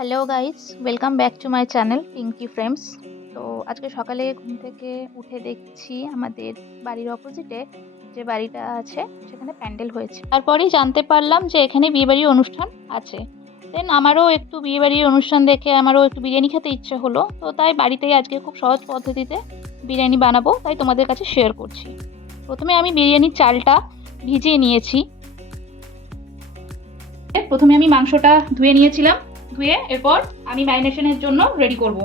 Hello guys, welcome back to my channel Pinky frames. তো আজকে সকালে ঘুম থেকে উঠে দেখছি আমাদের বাড়ির অপোজিটে যে বাড়িটা আছে সেখানে প্যান্ডেল হয়েছে। তারপরেই জানতে পারলাম যে এখানে বিয়েবাড়ির অনুষ্ঠান আছে। দেন আমারও একটু বিয়েবাড়ির অনুষ্ঠান দেখে আমারও একটু বিরিয়ানি খেতে ইচ্ছে হলো, তো তাই বাড়িতেই আজকে খুব সহজ পদ্ধতিতে বিরিয়ানি বানাবো, তাই তোমাদের কাছে শেয়ার করছি। প্রথমে আমি বিরিয়ানির চালটা ভিজিয়ে নিয়েছি। প্রথমে আমি মাংসটা ধুয়ে নিয়েছিলাম। ধুয়ে এরপর আমি ম্যারিনেশনের জন্য রেডি করব।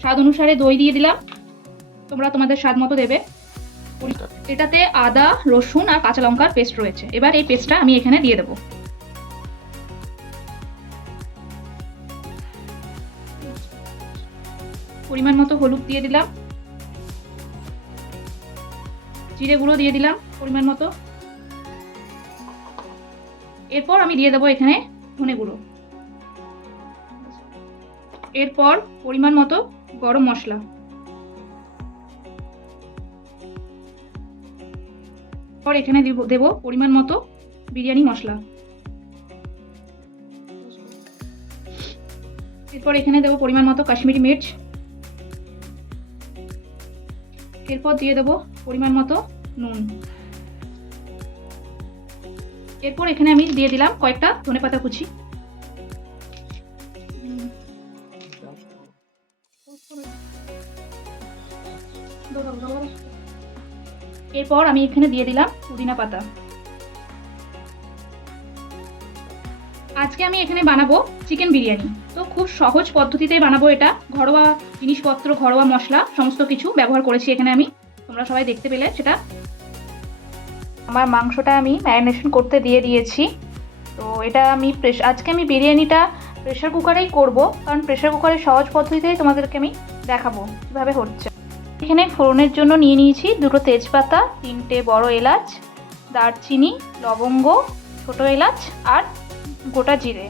স্বাদ অনুসারে দই দিয়ে দিলাম, তোমরা তোমাদের স্বাদ মতো দেবে। এটাতে আদা, রসুন আর কাঁচা লঙ্কার পেস্ট রয়েছে। এবার এই পেস্টটা আমি এখানে দিয়ে দেবো। পরিমাণ মতো হলুদ দিয়ে দিলাম, জিরে গুঁড়ো দিয়ে দিলাম পরিমাণ মতো। এরপর আমি দিয়ে দেবো এখানে ধনে গুঁড়ো। এরপর পরিমাণ মতো গরম মশলা। এরপর এখানে দেবো পরিমাণ মতো বিরিয়ানি মশলা। এরপর এখানে দেবো পরিমাণ মতো কাশ্মীরি মির্চ। এরপর দিয়ে দেবো পরিমাণ মতো নুন। এরপর এখানে আমি দিয়ে দিলাম কয়েকটা ধনেপাতা কুচি। এরপর আমি এখানে দিয়ে দিলাম পুদিনা পাতা। আজকে আমি এখানে বানাবো চিকেন বিরিয়ানি। তো খুব সহজ পদ্ধতিতেই বানাবো এটা। ঘরোয়া জিনিসপত্র, ঘরোয়া মশলা সমস্ত কিছু ব্যবহার করেছি এখানে আমি, তোমরা সবাই দেখতে পেলে সেটা। আমার মাংসটা আমি ম্যারিনেশন করতে দিয়ে দিয়েছি। তো এটা আমি আজকে আমি বিরিয়ানিটা প্রেশার কুকারেই করব, কারণ প্রেশার কুকারের সহজ পদ্ধতিতেই তোমাদেরকে আমি দেখাবো কীভাবে হচ্ছে। এখানে ফোড়নের জন্য নিয়ে নিয়েছি দুটো তেজপাতা, তিনটে বড় এলাচ, দারচিনি, লবঙ্গ, ছোটো এলাচ আর গোটা জিরে।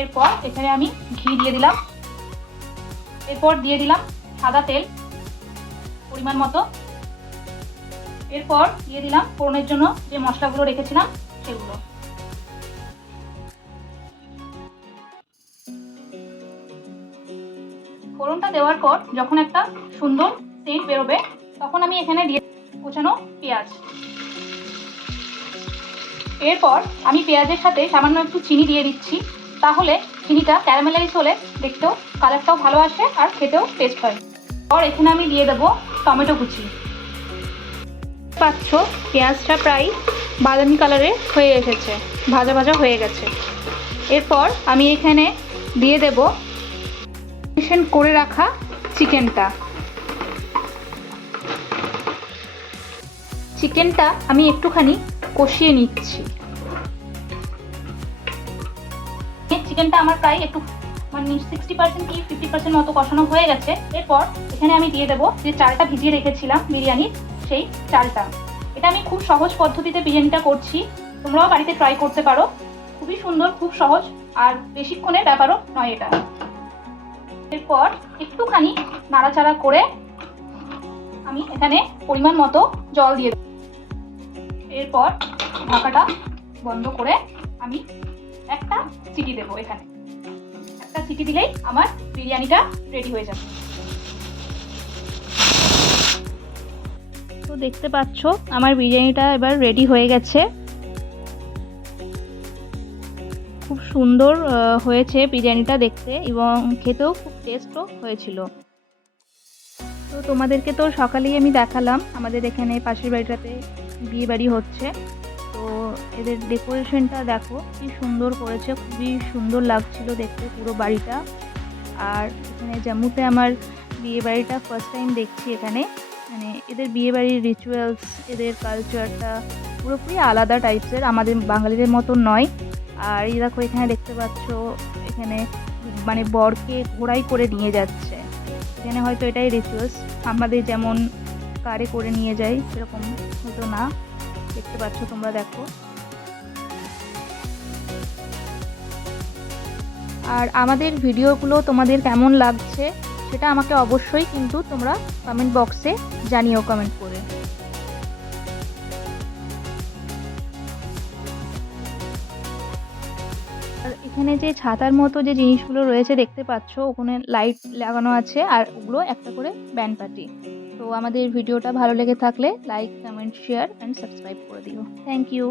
এরপর এখানে আমি ঘি দিয়ে দিলাম। এরপর দিয়ে দিলাম সাদা তেল পরিমাণ মতো। এরপর দিয়ে দিলাম ফোড়নের জন্য যে মশলাগুলো রেখেছিলাম সেগুলো। ফোড়নটা দেওয়ার পর যখন একটা সুন্দর সেন্ট বেরোবে তখন আমি এখানে দিয়ে কুচানো পেঁয়াজ। এরপর আমি পেঁয়াজের সাথে সামান্য একটু চিনি দিয়ে দিচ্ছি, তাহলে চিনিটা ক্যারামেলাইজ হলে দেখতেও কালারটাও ভালো আসে আর খেতেও টেস্ট হয়। আর এখানে আমি দিয়ে দেবো টমেটো কুচি। পাচ্ছ পেঁয়াজটা প্রায় বাদামি কালারে হয়ে এসেছে, ভাজা ভাজা হয়ে গেছে। এরপর আমি এখানে দিয়ে দেব ম্যারিনেশন করে রাখা চিকেনটা। চিকেনটা আমি একটুখানি কষিয়ে নিচ্ছি। চিকেনটা আমার প্রায় একটু 60% কি 50% মতো কষানো হয়ে গেছে। এরপর এখানে আমি দিয়ে দেবো যে চালটা ভিজিয়ে রেখেছিলাম বিরিয়ানির, সেই চালটা। এটা আমি খুব সহজ পদ্ধতিতে বিরিয়ানিটা করছি, তোমরাও বাড়িতে ট্রাই করতে পারো। খুবই সুন্দর, খুব সহজ আর বেশিক্ষণের ব্যাপারও নয় এটা। এরপর একটুখানি নাড়াচাড়া করে আমি এখানে পরিমাণ মতো জল দিয়ে দেবো। এরপর ঢাকাটা বন্ধ করে আমি একটা সিটি দেবো। এখানে একটা সিটি দিলেই আমার বিরিয়ানিটা রেডি হয়ে যাবে। তো দেখতে পাচ্ছ আমার বিরিয়ানিটা এবার রেডি হয়ে গেছে। খুব সুন্দর হয়েছে বিরিয়ানিটা দেখতে এবং খেতেও খুব টেস্টও হয়েছিল। তো তোমাদেরকে তো সকালেই আমি দেখালাম আমাদের এখানে পাশের বাড়িটাতে বিয়ে বাড়ি হচ্ছে। তো এদের ডেকোরেশনটা দেখো কি সুন্দর করেছে, খুবই সুন্দর লাগছিল দেখতে পুরো বাড়িটা। আর এখানে জম্মুতে আমার বিয়ে বাড়িটা ফার্স্ট টাইম দেখছি এখানে। মানে এদের বিয়ে বাড়ির রিচুয়ালস, এদের কালচারটা পুরোপুরি আলাদা টাইপসের, আমাদের বাঙালিদের মতো নয়। আর এই দেখো এখানে দেখতে পাচ্ছ এখানে মানে বরকে ঘোড়াই করে নিয়ে যাচ্ছে। এখানে হয়তো এটাই রিচুয়ালস, আমাদের যেমন কারে করে নিয়ে যায় সেরকম হয়তো না। দেখতে পাচ্ছ তোমরা, দেখো। আর আমাদের ভিডিওগুলো তোমাদের কেমন লাগছে সেটা আমাকে অবশ্যই কিন্তু তোমরা কমেন্ট বক্সে জানিও কমেন্ট করে। আর এখানে এখানে যে ছাতার মতো যে জিনিসগুলো রয়েছে দেখতে পাচ্ছ, ওখানে লাইট লাগানো আছে আর ওগুলো একটা করে ব্যান্ড পার্টি। তো আমাদের ভিডিওটা ভালো লেগে থাকলে like, comment, share and subscribe করে দিও। Thank you.